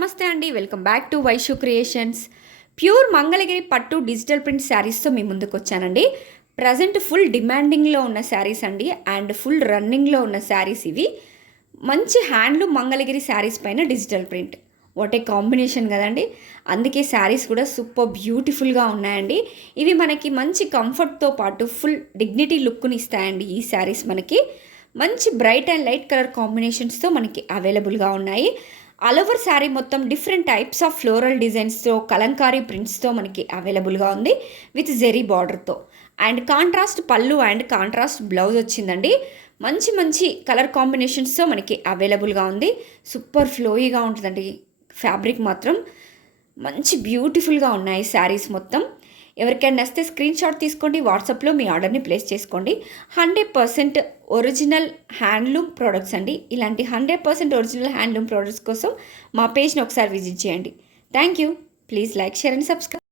నమస్తే అండి. Welcome back to Vaishu creations. Pure Mangalagiri పట్టు డిజిటల్ ప్రింట్ శారీస్తో మీ ముందుకు వచ్చానండి. ప్రజెంట్ ఫుల్ డిమాండింగ్లో ఉన్న శారీస్ అండి అండ్ ఫుల్ రన్నింగ్లో ఉన్న శారీస్ ఇవి. మంచి హ్యాండ్లూమ్ మంగళగిరి శారీస్ పైన digital print. What a combination కదండి. అందుకే శారీస్ కూడా సూపర్ బ్యూటిఫుల్గా ఉన్నాయండి. ఇవి మనకి మంచి కంఫర్ట్తో పాటు ఫుల్ డిగ్నిటీ లుక్ని ఇస్తాయండి. ఈ శారీస్ మనకి మంచి బ్రైట్ అండ్ లైట్ కలర్ కాంబినేషన్స్తో మనకి అవైలబుల్గా ఉన్నాయి. ఆల్ ఓవర్ శారీ మొత్తం డిఫరెంట్ టైప్స్ ఆఫ్ ఫ్లోరల్ డిజైన్స్తో కలంకారీ ప్రింట్స్తో మనకి అవైలబుల్గా ఉంది విత్ జెరీ బార్డర్తో. అండ్ కాంట్రాస్ట్ పళ్ళు అండ్ కాంట్రాస్ట్ బ్లౌజ్ వచ్చిందండి. మంచి మంచి కలర్ కాంబినేషన్స్తో మనకి అవైలబుల్గా ఉంది. సూపర్ ఫ్లోయీగా ఉంటుందండి. ఫ్యాబ్రిక్ మాత్రం మంచి బ్యూటిఫుల్గా ఉన్నాయి శారీస్ మొత్తం. ఎవరికైనా నచ్చితే స్క్రీన్ షాట్ తీసుకోండి, వాట్సాప్లో మీ ఆర్డర్ని ప్లేస్ చేసుకోండి. 100% ఒరిజినల్ హ్యాండ్లూమ్ ప్రోడక్ట్స్ అండి. ఇలాంటి 100% ఒరిజినల్ హ్యాండ్లూమ్ ప్రోడక్ట్స్ కోసం మా పేజ్ని ఒకసారి విజిట్ చేయండి. Thank you. Please like, share and subscribe.